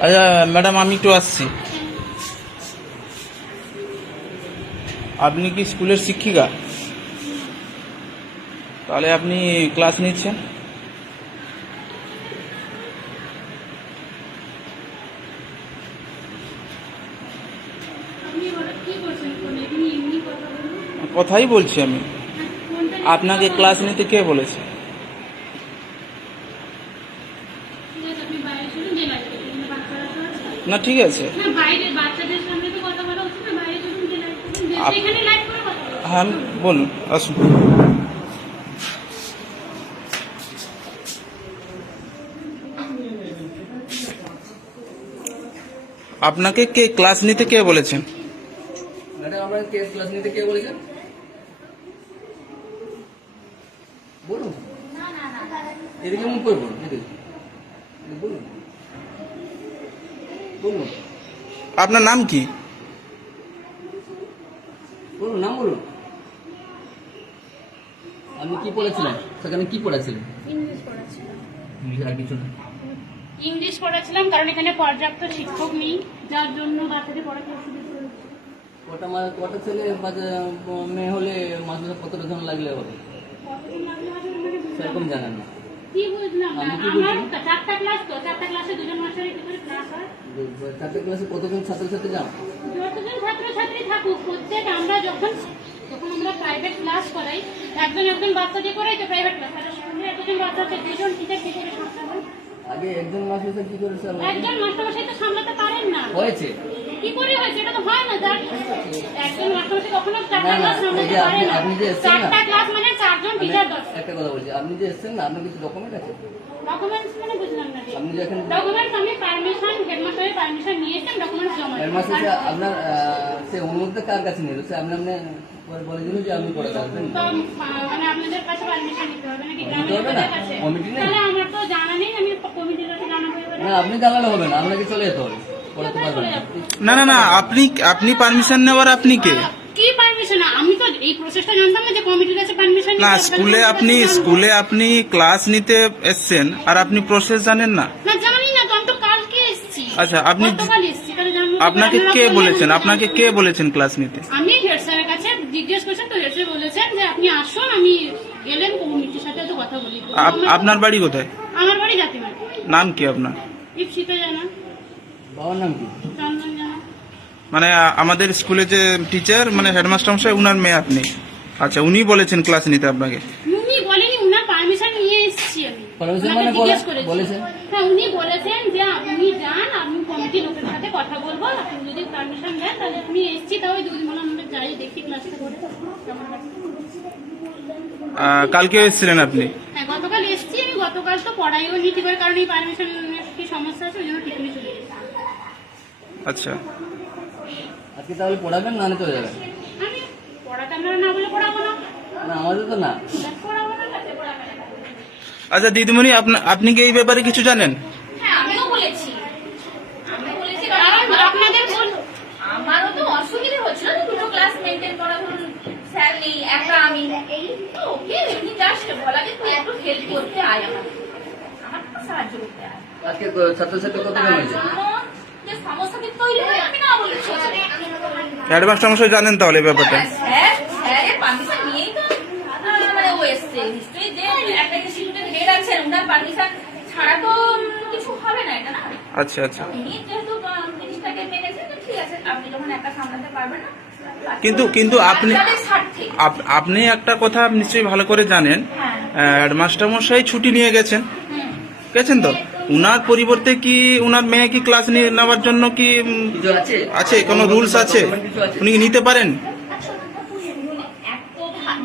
আচ্ছা ম্যাডাম আমি একটু আসছি। আপনি কি স্কুলের শিক্ষিকা? তাহলে আপনি ক্লাস নিচ্ছেন। কথাই বলছি আমি। আপনাকে ক্লাস নিতে কে বলেছে ঠিক আছে আপনি বাইরে চলুন যে লাইট করুন বাচ্চারা তো আছে না ঠিক আছে না বাইরে বাচ্চাদের সামনে তো কথা বলা উচিত না বাইরে চলুন যে লাইট করুন যে আপ- সেখানে লাইট করে কথা বলুন। হ্যাঁ বলুন। আসুন। আপনাকে কে ক্লাস নিতে কে বলেছেন ম্যাডাম আপনার কে ক্লাস নিতে কে বলেছেন বলুন। এদিকে বলুন বলুন। আপনার নাম কি? বলুন নাম বলুন। আপনি কি পড়েছিলেন সেখানে কি পড়েছিলেন ইংলিশ পড়াচ্ছিলাম। আর কিছু না। ইংলিশ পড়াচ্ছিলাম কারণ এখানে পর্যাপ্ত শিক্ষক নেই যার জন্য বাচ্চাদের পড়াতে অসুবিধা হচ্ছে কটা মা- কটা ছেলে মেয়ে হলে মাসে লাগলে হবে? লাগলে হবে সেরকম না। জানেন না। কি বুঝলাম না। আমার চারটা ক্লাস তো চারটা ক্লাসে দুজন মাস্টারের ভিতরে ক্লাস কতজন ছাত্রছাত্রী যান? যতজন ছাত্রছাত্রী থাকুক প্রত্যেক আমরা যখন যখন আমরা প্রাইভেট ক্লাস করাই একজন একজন বাচ্চা করাই তো প্রাইভেট ক্লাস আর সঙ্গে একজন বাচ্চা আছে দুজন টিচার কি করে সামলাবেন আগে একজন মাস কি করে স্যার একজন মাস্টারমশাই তো সামলাতে পারেন না। হয়েছে। কি করে হয়েছে? এটা তো হয় না যার একজন মাস্টারমশাই কখনো চারটা ক্লাস সামলাতে পারে না? চারটা ক্লাস মানে চারজন আমি টিচার দশ একটা কথা বলছি আপনি যে এসছেন না আপনার কিছু ডকুমেন্ট আছে? ডকুমেন্টস মানে বুঝলাম না আপনি যে এখানে ডকুমেন্টস আমি পারমিশন হেডমাস্টারের পারমিশন নিয়েছেন ডকুমেন্টস জমা এর মাসে যে আপনার সে অনুমতি কার কাছে নিল? সে আপনি আপনি পরে বলে দিল যে আপনি করে থাকবেন তো মানে আপনাদের কাছে পারমিশন নিতে হবে নাকি? গ্রামের না? কাছে। কমিটি? তাহলে আমার তো জানা নেই আমি কমিটির কাছে জানাব না আপনি জানালে হবে না আপনাকে চলে যেতে হবে। পড়াতে পারবেন না। না না না আপনি আপনি পারমিশন নেওয়ার আপনি কে আহ, কি পারমিশন আমি তো এই প্রসেসটা জানতাম না যে কমিটির কাছে পারমিশন না স্কুলে আপনি স্কুলে আপনি ক্লাস নিতে এসছেন আর আপনি প্রসেস জানেন না। না জানি না তো আমি তো কালকে এসেছি। আচ্ছা, আপনি- গতকাল এসেছি তাহলে জানব আপনাকে কে বলেছেন? আপনাকে কে বলেছেন ক্লাস নিতে? আমি হেড স্যারের কাছে জিজ্ঞেস করছেন তো হেড স্যার বলেছেন যে আপনি আসুন আমি এলেন কমিটির সাথে একটু কথা বলি। আপ- আপনার বাড়ি কোথায়? আমার বাড়ি জাতিমাটি। নাম কি আপনার? ইপসিতা জানা। বাবার নাম কি? চন্দন জানা। মানে আমাদের স্কুলে যে টিচার মানে হেডমাস্টার মশাই উনার মেয়ে আপনি। আচ্ছা উনি বলেছেন ক্লাস নিতে আপনাকে? উনি বলেনি উনার পারমিশন নিয়ে এসেছি আমি। ওনাকে মানে বলে- বলেছেন? হ্যাঁ উনি বলেছেন যে আপনি যান আপনি কমিটির লোকের সাথে কথা বলব আপনি যদি পারমিশন দেন তাহলে আমি এসেছি তাও ওই দুদিন হলো আমাদের যাই দেখি ক্লাসটা করে। কালকে এসেছিলেন আপনি? হ্যাঁ গতকাল এসেছি আমি গতকাল তো পড়াইও নি টিপার কারণে পারমিশন কি সমস্যা আছে ওই জন্য টিফিনে চলে গেছি। আচ্ছা। আজকে তাহলে পড়াবেন না চলে যাবেন? আমি পড়াতে আপনারা না বলে পড়াবো না। না আমাদের তো না। পড়াবো না তাতে পড়াবো না। আচ্ছা দিদিমণি আপনি কি এই ব্যাপারে কিছু জানেন? হ্যাঁ আমিও বলেছি। আমি বলেছি কারণ কারণ আপনাদের বল- আমারও তো অসুবিধা হচ্ছিল দুটো ক্লাস মেনটেন করা ধরুন স্যার নেই একটা আমি। এই তো ওকে এমনি জাস্ট বলা যে তুই একটু হেল্প করতে আয় আমার আমার তো সাহায্য করতে আয়। আজকে ক- ছাত্রছাত্রী কতজন তার হয়েছে হয় হেডমাস্টার মশাই জানেন তাহলে ব্যাপারটা। হ্যাঁ, আচ্ছা আচ্ছা। কিন্তু কিন্তু আপনি আপ- আপনি একটা কথা নিশ্চয়ই ভালো করে জানেন হ্যাঁ। হেডমাস্টার মশাই ছুটি নিয়ে গেছেন। গেছেন তো? উনার পরিবর্তে কি উনার মেয়ে কি ক্লাস নিয়ে নেওয়ার জন্য কি আছে? আছে? কোনো রুলস আছে? উনি কি নিতে পারেন?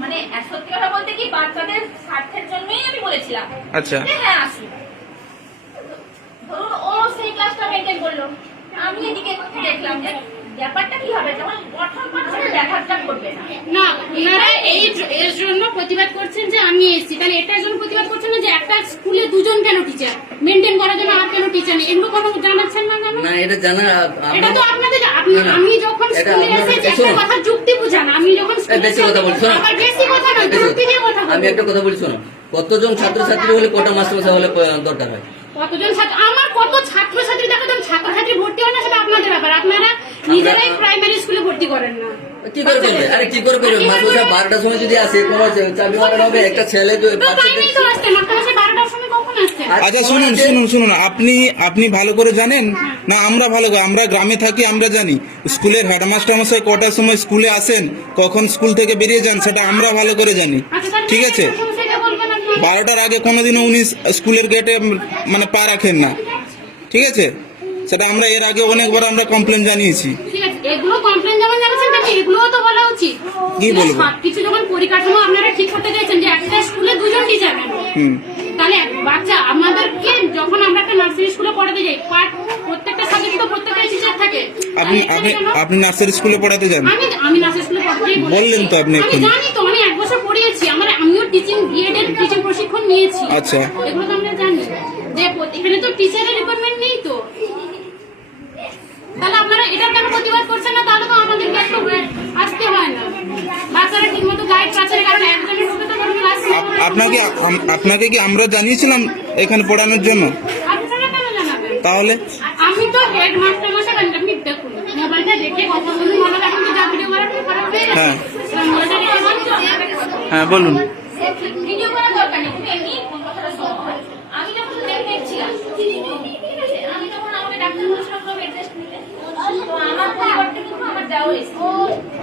মানে এক সত্যি কথা বলতে কি বাচ্চাদের স্বার্থের জন্যই আমি বলেছিলাম। আচ্ছা। যে হ্যাঁ আসুন ধরুন ও সেই ক্লাসটা মেনটেন করল। আমি এদিকে দেখলাম যে ব্যাপারটা কি হবে? যখন গঠন করছে ব্যাপারটা করবে না। না ওনারা এই এর জন্য প্রতিবাদ করছেন যে আমি এসেছি। তাহলে এটার জন্য প্রতিবাদ করছেন না যে একটা স্কুলে দুজন কেন টিচার মেনটেন করার জন্য আর কেন টিচার নেই। এগুলো কোনো জানাচ্ছেন না কেন? না এটা জানা এটা তো আপনাদের। আমি যখন স্কুলে এসেছি একটা। কথা যুক্তি বুঝান। আমি যখন বেশি কথা বলছো এসেছি, বেশি কথা নয় যুক্তি দিয়ে কথা কথা। আমি একটা কথা বলি শোনো কতজন ছাত্রছাত্রী হলে কটা মাস্টার মশাই হলে দরকার হয়? কতজন ছাত্র আমার কত ছাত্র ছাত্রী দেখো ছাত্র নিজেরাই প্রাইমারি স্কুলে ভর্তি করেন না। কি করে করবে আরে কি করে করবে মাসে মাসে বারোটার সময় যদি আসে কোনো চাবি মারানো হবে একটা ছেলে আপনার আর আচ্ছা শুনুন? শুনুন শুনুন আপনি আপনি ভালো করে জানেন? না আমরা ভালো করে আমরা গ্রামে থাকি আমরা জানি। স্কুলের হেডমাস্টার মশাই কটার সময় স্কুলে আসেন? কখন স্কুল থেকে বেরিয়ে যান? সেটা আমরা ভালো করে জানি। আচ্ছা ঠিক আছে? সেটা বারোটার আগে কোনোদিনও উনি স্কুলের গেটে মানে পা রাখেন না। ঠিক আছে? সেটা আমরা এর আগে অনেকবার আমরা কমপ্লেন জানিয়েছি। ঠিক আছে এগুলো কমপ্লেন যখন জানাচ্ছেন তাহলে এগুলোও তো বলা উচিত। কি বলব? কিছু যখন পরিকাঠামো আপনারা ঠিক করতে চাইছেন যে একটা স্কুলে দুজন টিচার হুম। তাহলে বাচ্চা আমাদেরকে যখন আমরা একটা নার্সারি স্কুলে পড়াতে যাই পার প্রত্যেকটা সাবজেক্টে তো প্রত্যেকটা টিচার থাকে। আপনি আপনি আপনি নার্সারি স্কুলে পড়াতে যান? আমি আমি নার্সারি স্কুলে পড়াতেই বললেন তো আপনি এক্ষুনি। জানি তো আমি এক বছর পড়িয়েছি আমার আমিও টিচিং বিএড এর টিচিং প্রশিক্ষণ নিয়েছি। আচ্ছা। এগুলো তো আমরা জানি। যে এখানে তো টিচারের রিকোয়ারমেন্ট নেই তো। তাহলে আপনারা এটার কেন প্রতিবাদ করছেন না? তাহলে তো আমাদেরকে একটু আসতে হয় না। বাচ্চারা ঠিক মতো গাইড পাচ্ছে না কারণ একজনের ঢুকে তো কোনো ক্লাস আপনাকে আপনাকে কি আমরা জানিয়েছিলাম এখানে পড়ানোর জন্য? তাহলে? আমি তো হেড মাস্টার মশাই আপনি দেখুন মোবাইলটা দেখে কত বন্ধু মোবাইল এখন যা ভিডিও করার খারাপ হয়ে গেছে। হ্যাঁ বলুন। ভিডিও করার দরকার নেই তুমি এমনি কোন কথাটা শোনো। আমি যখন দেখে দেখছিলাম ঠিক আছে আমি যখন আমাকে ডাক্তার রেস্ট নিতে। তো আমার পরিবর্তে কিন্তু আমার যাওয়া এসেছে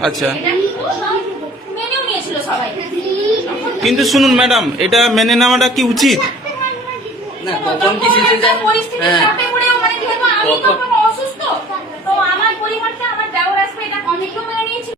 আচ্ছা। কিন্তু মেনেও নিয়েছিল সবাই। কিন্তু শুনুন ম্যাডাম এটা মেনে নেওয়াটা কি উচিত? না কখন কি সিচুয়েশন হ্যাঁ। চাপে পড়েও যেহেতু আমি অসুস্থ তো আমার পরিবর্তে আমার যাওয়ার আসবে এটা কমিটিও মেনে নিয়েছিল।